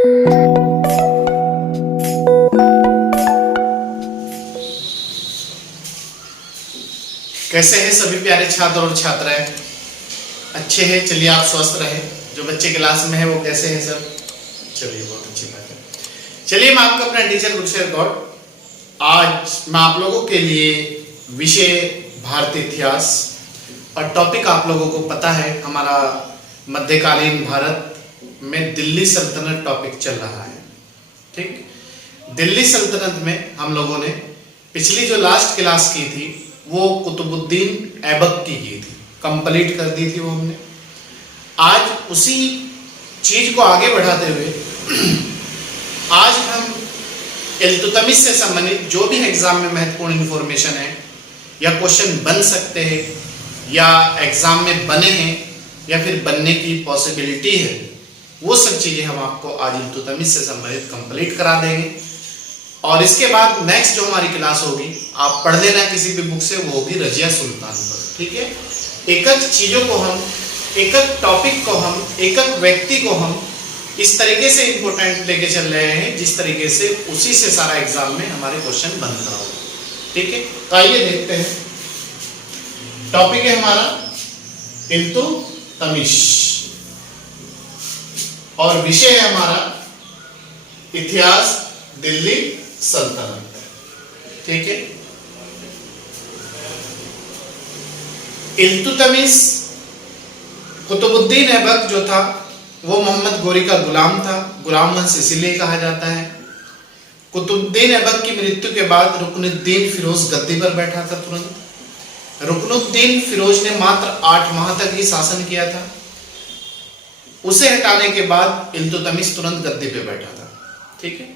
कैसे हैं सभी प्यारे छात्र और छात्राएं? अच्छे हैं? चलिए आप स्वस्थ रहें। जो बच्चे क्लास में हैं वो कैसे हैं सब? चलिए बहुत अच्छी बात है। चलिए मैं आपका अपना टीचर गुरशेर गौड़, आज मैं आप लोगों के लिए विषय भारतीय इतिहास और टॉपिक आप लोगों को पता है हमारा मध्यकालीन भारत में दिल्ली सल्तनत टॉपिक चल रहा है। ठीक, दिल्ली सल्तनत में हम लोगों ने पिछली जो लास्ट क्लास की थी वो कुतुबुद्दीन ऐबक की थी, कंप्लीट कर दी थी वो हमने। आज उसी चीज को आगे बढ़ाते हुए आज हम इल्तुतमिश से संबंधित जो भी एग्जाम में महत्वपूर्ण इंफॉर्मेशन है या क्वेश्चन बन सकते हैं या एग्जाम में बने हैं या फिर बनने की पॉसिबिलिटी है, वो सब चीजें हम आपको आज इल्तुतमिश से संबंधित कंप्लीट करा देंगे। और इसके बाद नेक्स्ट जो हमारी क्लास होगी आप पढ़ लेना किसी भी बुक से, वो होगी रजिया सुल्तान पर। ठीक है, एक एक चीजों को हम, एक एक टॉपिक को हम, एक एक व्यक्ति को हम इस तरीके से इंपोर्टेंट लेके चल रहे हैं जिस तरीके से उसी से सारा एग्जाम में हमारे क्वेश्चन बनता होगा। ठीक है, तो आइए देखते हैं। टॉपिक है हमारा इल्तुतमिश और विषय है हमारा इतिहास दिल्ली सल्तनत। ठीक है, इल्तुतमिश कुतुबुद्दीन ऐबक जो था वो मोहम्मद गोरी का गुलाम था, गुलाम वंश इसीलिए कहा जाता है। कुतुबुद्दीन ऐबक की मृत्यु के बाद रुकनुद्दीन फिरोज गद्दी पर बैठा था तुरंत। रुकनुद्दीन फिरोज ने मात्र 8 माह तक ही शासन किया था। उसे हटाने के बाद इल्तुतमिश तुरंत गद्दी पे बैठा था। ठीक है,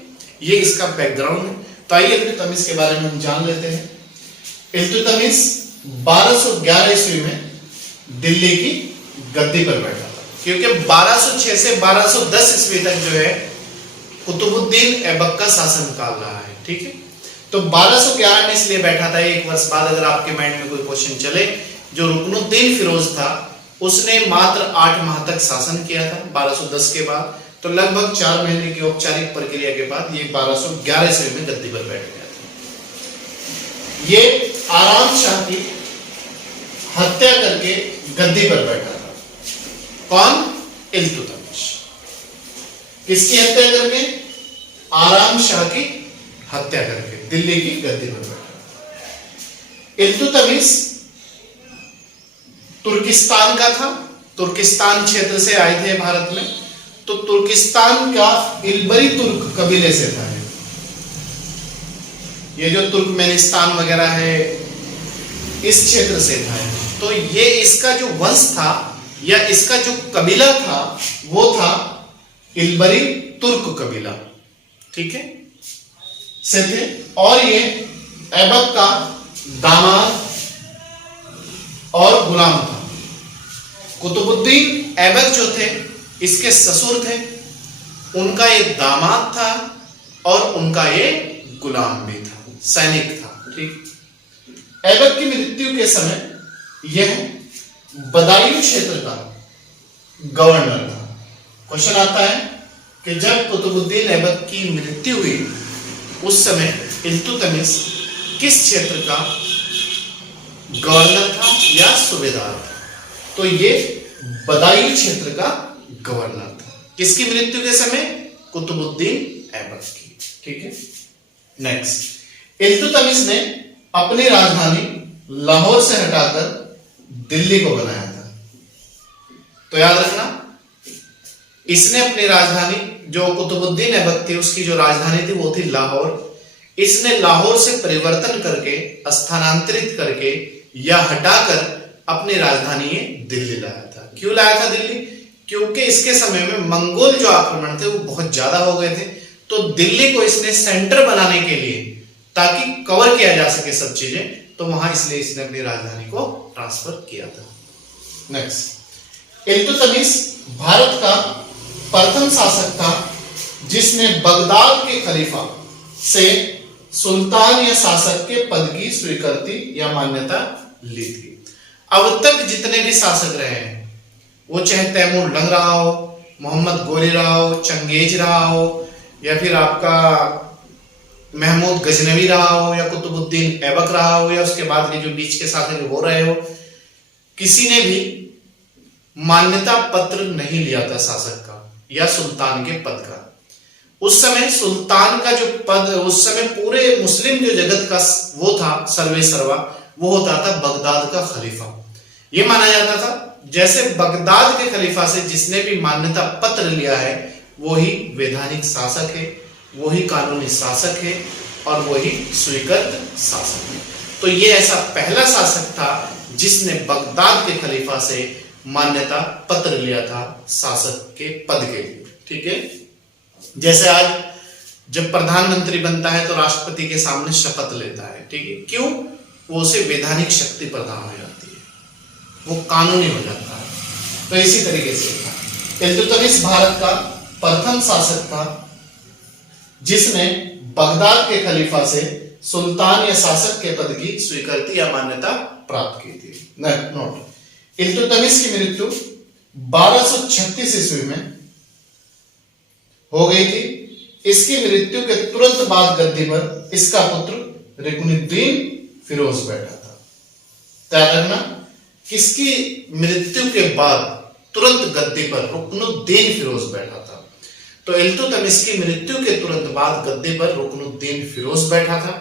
ये इसका बैकग्राउंड है। तो आइए इल्तुतमिश के बारे में हम जान लेते हैं। इल्तुतमिश 1211 ईस्वी में दिल्ली की गद्दी पर बैठा था, क्योंकि 1206 से 1210 ईस्वी तक जो है कुतुबुद्दीन ऐबक का शासन काल रहा है। ठीक है, तो 1211 में इसलिए बैठा था। एक वर्ष बाद अगर आपके माइंड में कोई क्वेश्चन चले, जो रुकनुद्दीन फिरोज था उसने मात्र 8 माह तक शासन किया था 1210 के बाद, तो लगभग 4 महीने की औपचारिक प्रक्रिया के बाद ये 1211 ईस्वी में गद्दी पर बैठ गया था। ये आराम शाह की हत्या करके गद्दी पर बैठा था। कौन? इल्तुतमिश। किसकी हत्या करके? आराम शाह की हत्या करके दिल्ली की गद्दी पर बैठा। इल्तुतमिश तुर्किस्तान का था, तुर्किस्तान क्षेत्र से आए थे भारत में। तो तुर्किस्तान का इल्बरी तुर्क कबीले से था। ये जो तुर्कमेनिस्तान वगैरह है इस क्षेत्र से था। तो ये इसका जो वंश था या इसका जो कबीला था वो था इल्बरी तुर्क कबीला। ठीक है, से थे। और ये ऐबक का दामाद और गुलाम था। कुतुबुद्दीन ऐबक जो थे इसके ससुर थे, उनका ये दामाद था और उनका ये गुलाम भी था, सैनिक था। ठीक, ऐबक की मृत्यु के समय यह बदायूं क्षेत्र का गवर्नर था। क्वेश्चन आता है कि जब कुतुबुद्दीन ऐबक की मृत्यु हुई उस समय इल्तुतमिश किस क्षेत्र का गवर्नर था या सूबेदार था? तो ये बदायूं क्षेत्र का गवर्नर था। किसकी मृत्यु के समय? कुतुबुद्दीन ऐबक की। ठीक है, नेक्स्ट, इल्तुतमिश ने अपनी राजधानी लाहौर से हटाकर दिल्ली को बनाया था। तो याद रखना, इसने अपनी राजधानी, जो कुतुबुद्दीन ऐबक थी उसकी जो राजधानी थी वो थी लाहौर। इसने लाहौर से परिवर्तन करके, स्थानांतरित करके या हटाकर अपनी राजधानी दिल्ली लाया था। क्यों लाया था दिल्ली? क्योंकि इसके समय में मंगोल जो आक्रमण थे वो बहुत ज्यादा हो गए थे। तो दिल्ली को इसने सेंटर बनाने के लिए, ताकि कवर किया जा सके सब चीजें, तो वहां इसलिए इसने अपनी राजधानी को ट्रांसफर किया था। नेक्स्ट, इल्तुतमिश भारत का प्रथम शासक था जिसने बगदाद के खलीफा से सुल्तान या शासक के पद की स्वीकृति या मान्यता ली थी। अब तक जितने भी शासक रहे हैं, वो चाहे तैमूर लंग रहा हो, मोहम्मद गोरी रहा हो, चंगेज रहा हो, या फिर आपका महमूद गजनवी रहा हो, या कुतुबुद्दीन ऐबक रहा हो, या उसके बाद के जो बीच के साथ जो हो रहे हो, किसी ने भी मान्यता पत्र नहीं लिया था शासक का या सुल्तान के पद का। उस समय सुल्तान का जो पद, उस समय पूरे मुस्लिम जो जगत का वो था सर्वे सर्वा, वो होता था बगदाद का खलीफा। ये माना जाता था जैसे बगदाद के खलीफा से जिसने भी मान्यता पत्र लिया है वही वैधानिक शासक है, वही कानूनी शासक है और वही स्वीकृत शासक है। तो ये ऐसा पहला शासक था जिसने बगदाद के खलीफा से मान्यता पत्र लिया था शासक के पद के लिए। ठीक है, जैसे आज जब प्रधानमंत्री बनता है तो राष्ट्रपति के सामने शपथ लेता है। ठीक है, क्यों? वो उसे वैधानिक शक्ति प्रदान हो जाती है, वो कानूनी हो जाता है। तो इसी तरीके से इल्तुतमिश भारत का प्रथम शासक था जिसने बगदाद के खलीफा से सुल्तान या शासक के पद की स्वीकृति या मान्यता प्राप्त की थी। नोट, इल्तुतमिश की मृत्यु 1236 ईस्वी में हो गई थी। इसकी मृत्यु के तुरंत बाद गद्दी पर इसका पुत्र रुकनुद्दीन फिरोज बैठा था। ध्यान रखना, किसकी मृत्यु के बाद तुरंत गद्दी पर रुकनुद्दीन फिरोज बैठा था। तो इल्तुतमिश की मृत्यु के तुरंत बाद गद्दी पर रुकनुद्दीन फिरोज बैठा था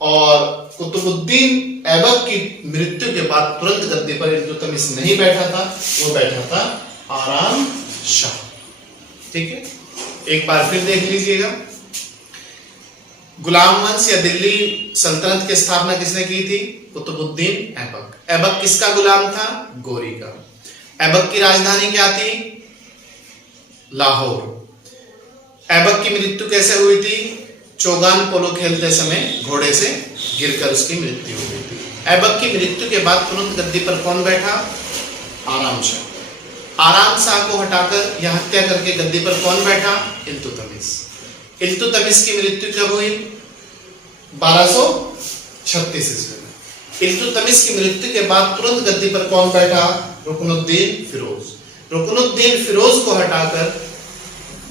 और कुतुबुद्दीन ऐबक की मृत्यु के बाद तुरंत गद्दी पर इल्तुतमिश नहीं बैठा था, वो बैठा था आराम शाह। ठीक है, एक बार फिर देख लीजिएगा। गुलाम वंश या दिल्ली सल्तनत की स्थापना किसने की थी? कुतुबुद्दीन ऐबक। ऐबक किसका गुलाम था? गोरी का। ऐबक की राजधानी क्या थी? लाहौर। ऐबक की मृत्यु कैसे हुई थी? चौगान पोलो खेलते समय घोड़े से गिरकर उसकी मृत्यु हो गई थी। ऐबक की मृत्यु के बाद तुरंत गद्दी पर कौन बैठा? आराम शाह। आराम शाह को हटाकर या हत्या करके गद्दी पर कौन बैठा? इल्तुतमिश। इल्तुतमिश की मृत्यु कब हुई? 1236 ईस्वी में। इल्तुतमिश की मृत्यु के बाद तुरंत गद्दी पर कौन बैठा? रुकनुद्दीन फिरोज। रुकनुद्दीन फिरोज को हटाकर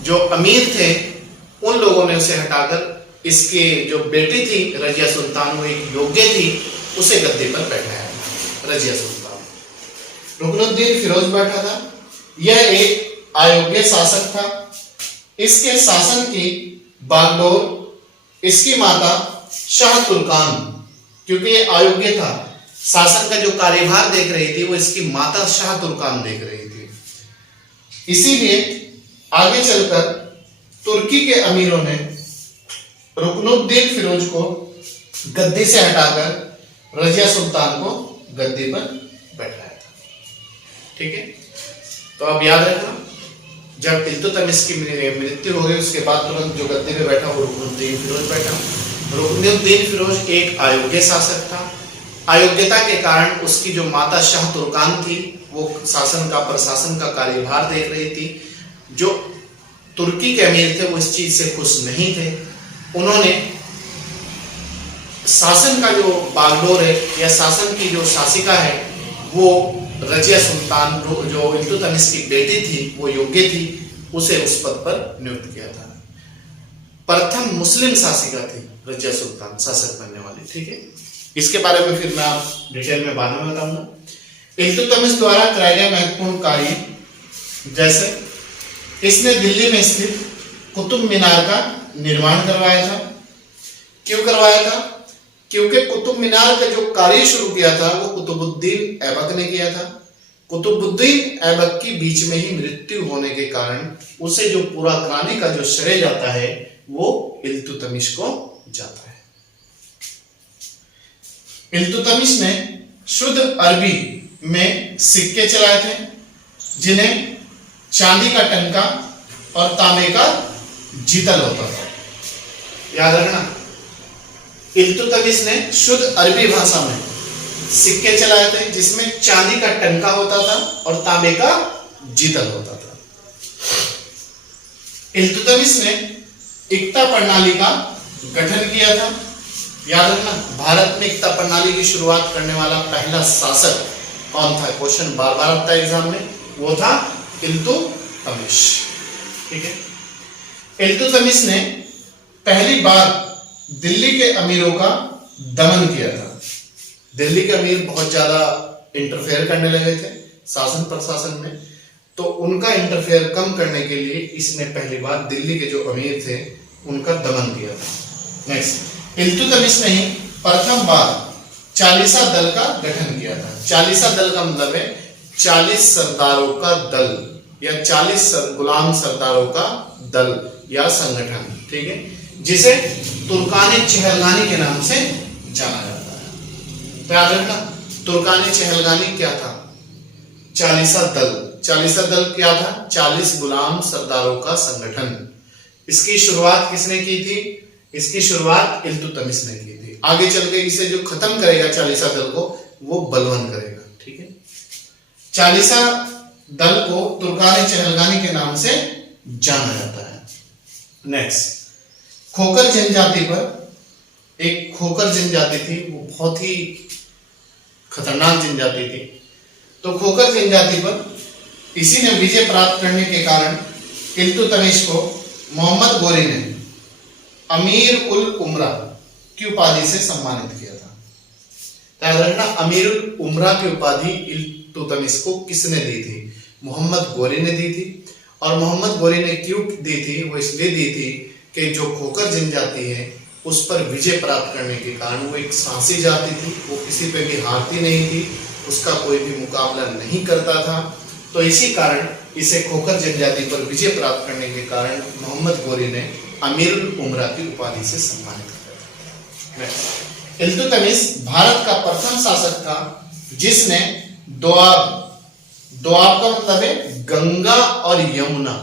जो अमीर थे उन लोगों ने उसे हटाकर इसके जो बेटी थी रजिया सुल्तान, वो एक योग्य थी, उसे गद्दी पर बैठाया। रजिया सुल्तान। रुकनुद्दीन फिरोज बैठा था। यह एक अयोग्य शासक था। इसके शासन की बागडोर इसकी माता शाह तुर्कान, क्योंकि ये अयोग्य था, शासन का जो कार्यभार देख रही थी वो इसकी माता शाह तुर्कान देख रही थी। इसीलिए आगे चलकर तुर्की के अमीरों ने रुकनुद्दीन फिरोज को गद्दी से हटाकर रजिया सुल्तान को गद्दी पर बैठाया था। ठीक है, तो अब याद रखना, जब इल्तुतमिश की मृत्यु हो गई उसके बाद तुरंत जो गद्दी पे बैठा वो रुकनुद्दीन फिरोज बैठा। रुकनुद्दीन फिरोज एक अयोग्य शासक था। अयोग्यता के कारण उसकी जो माता शाह तुर्कान थी वो शासन का प्रशासन का कार्यभार देख रही थी। जो तुर्की के अमीर थे वो इस चीज से खुश नहीं थे। उन्होंने शासन का जो बागडोर है या शासन की जो शासिका है वो रजिया सुल्तान, जो इल्तुतमिश की बेटी थी, वो योग्य थी, उसे उस पद पर नियुक्त किया था। प्रथम मुस्लिम शासिका थी रजिया सुल्तान, शासक बनने वाली। ठीक है, इसके बारे में फिर मैं आप डिटेल में बाद में बताऊंगा। इल्तुतमिश द्वारा कराए गए महत्वपूर्ण कार्य, जैसे इसने दिल्ली में स्थित कुतुब मीनार का निर्माण करवाया था। क्यों करवाया था? क्योंकि कुतुब मीनार का जो कार्य शुरू किया था वो कुतुबुद्दीन ऐबक ने किया था। कुतुबुद्दीन ऐबक की बीच में ही मृत्यु होने के कारण उसे जो पूरा कराने का जो श्रेय जाता है वो इल्तुतमिश को जाता है। इल्तुतमिश ने शुद्ध अरबी में सिक्के चलाए थे जिन्हें चांदी का टंका और तांबे का जीतल होता था। याद रखना, इल्तुतमिश ने शुद्ध अरबी भाषा में सिक्के चलाए थे जिसमें चांदी का टंका होता था और तांबे का जीतल होता था। इल्तुतमिश ने इक्ता प्रणाली का गठन किया था। याद रखना, भारत में इक्ता प्रणाली की शुरुआत करने वाला पहला शासक कौन था? क्वेश्चन बार बार आता है एग्जाम में, वो था इल्तुतमिश। तमिश। ठीक है, इल्तुतमिश ने पहली बार दिल्ली के अमीरों का दमन किया था। दिल्ली के अमीर बहुत ज्यादा इंटरफेयर करने लगे थे शासन प्रशासन में, तो उनका इंटरफेयर कम करने के लिए इसने पहली बार दिल्ली के जो अमीर थे उनका दमन किया था। नेक्स्ट, इल्तुतमिश ने ही प्रथम बार चालीसा दल का गठन किया था। चालीसा दल का मतलब है 40 सरदारों का दल या 40 गुलाम सरदारों का दल या संगठन। ठीक है, जिसे तुर्कानी चहलगानी के नाम से जाना जाता है। तो याद रखना, तुर्कानी चहलगानी क्या था? चालीसा दल। चालीसा दल क्या था? 40 गुलाम सरदारों का संगठन। इसकी शुरुआत किसने की थी? इसकी शुरुआत इल्तुतमिश ने की थी। आगे चल के इसे जो खत्म करेगा चालीसा दल को, वो बलवन करेगा। ठीक है, चालीसा दल को तुर्कानी चहलगानी के नाम से जाना जाता है। नेक्स्ट, खोकर जनजाति पर, एक खोकर जनजाति थी, वो बहुत ही खतरनाक जनजाति थी। तो खोकर जनजाति पर इसी ने विजय प्राप्त करने के कारण इल्तुतमिश को मोहम्मद गोरी ने अमीर उल उमरा की उपाधि से सम्मानित किया था। याद रखना, अमीर उल उमरा की उपाधि इल्तुतमिश को किसने दी थी? मोहम्मद गोरी ने दी थी। और मोहम्मद गोरी ने क्यों दी थी? वो इसलिए दी थी कि जो खोकर जनजाति है उस पर विजय प्राप्त करने के कारण, वो एक साहसी जाति थी, वो किसी पे भी हारती नहीं थी, उसका कोई भी मुकाबला नहीं करता था। तो इसी कारण इसे खोकर जनजाति पर विजय प्राप्त करने के कारण मोहम्मद गोरी ने अमीर उल उमरा की उपाधि से सम्मानित किया। इल्तुतमिश भारत का प्रथम शासक था जिसने दोआब का मतलब है गंगा और यमुना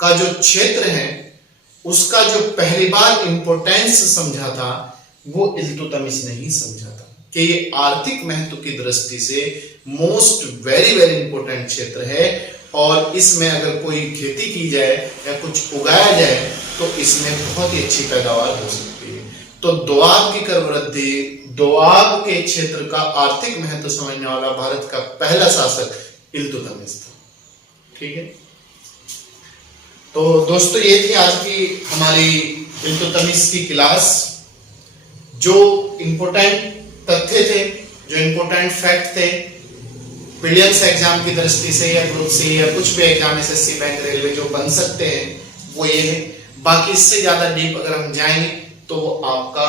का जो क्षेत्र है उसका जो पहली बार इंपोर्टेंस समझा था, वो इल्तुतमिश ने ही समझा था कि ये आर्थिक महत्व की दृष्टि से मोस्ट वेरी वेरी इंपोर्टेंट क्षेत्र है और इसमें अगर कोई खेती की जाए या कुछ उगाया जाए तो इसमें बहुत ही अच्छी पैदावार हो सकती है। तो दोआब की कर वृद्धि, दोआब के क्षेत्र का आर्थिक महत्व समझने वाला भारत का पहला शासक इल्तुतमिश था। ठीक है, तो दोस्तों ये थी आज की हमारी इल्तुतमिश की क्लास। जो इंपोर्टेंट तथ्य थे, जो इंपोर्टेंट फैक्ट थे प्रीलिम्स एग्जाम की दृष्टि से या ग्रुप सी या कुछ भी एग्जाम एसएससी बैंक रेलवे जो बन सकते हैं वो ये है। बाकी इससे ज्यादा डीप अगर हम जाएंगे तो वो आपका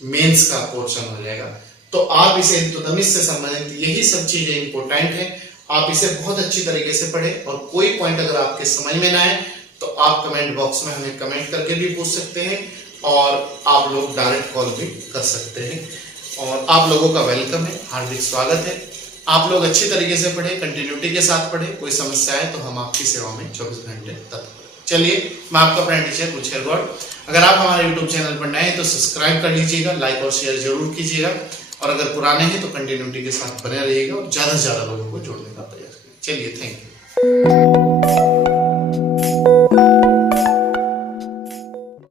मेंस का पोर्शन हो जाएगा। तो आप इसे इल्तुतमिश से संबंधित यही सब चीजें इंपोर्टेंट है, आप इसे बहुत अच्छी तरीके से पढ़ें। और कोई पॉइंट अगर आपके समझ में ना आए तो आप कमेंट बॉक्स में हमें कमेंट करके भी पूछ सकते हैं और आप लोग डायरेक्ट कॉल भी कर सकते हैं। और आप लोगों का वेलकम है, हार्दिक स्वागत है। आप लोग अच्छी तरीके से पढ़े, कंटिन्यूटी के साथ पढ़े। कोई समस्या है तो हम आपकी सेवा में 24 घंटे तत्पर। चलिए, मैं आपका अपना टीचर रुचिर गौड़। अगर आप हमारे YouTube चैनल पर नए हैं तो सब्सक्राइब कर लीजिएगा, लाइक और शेयर जरूर कीजिएगा। और अगर पुराने हैं तो कंटिन्यूटी के साथ बने रहिएगा और ज्यादा से ज्यादा लोगों को जोड़ने का प्रयास करिए। चलिए, थैंक यू।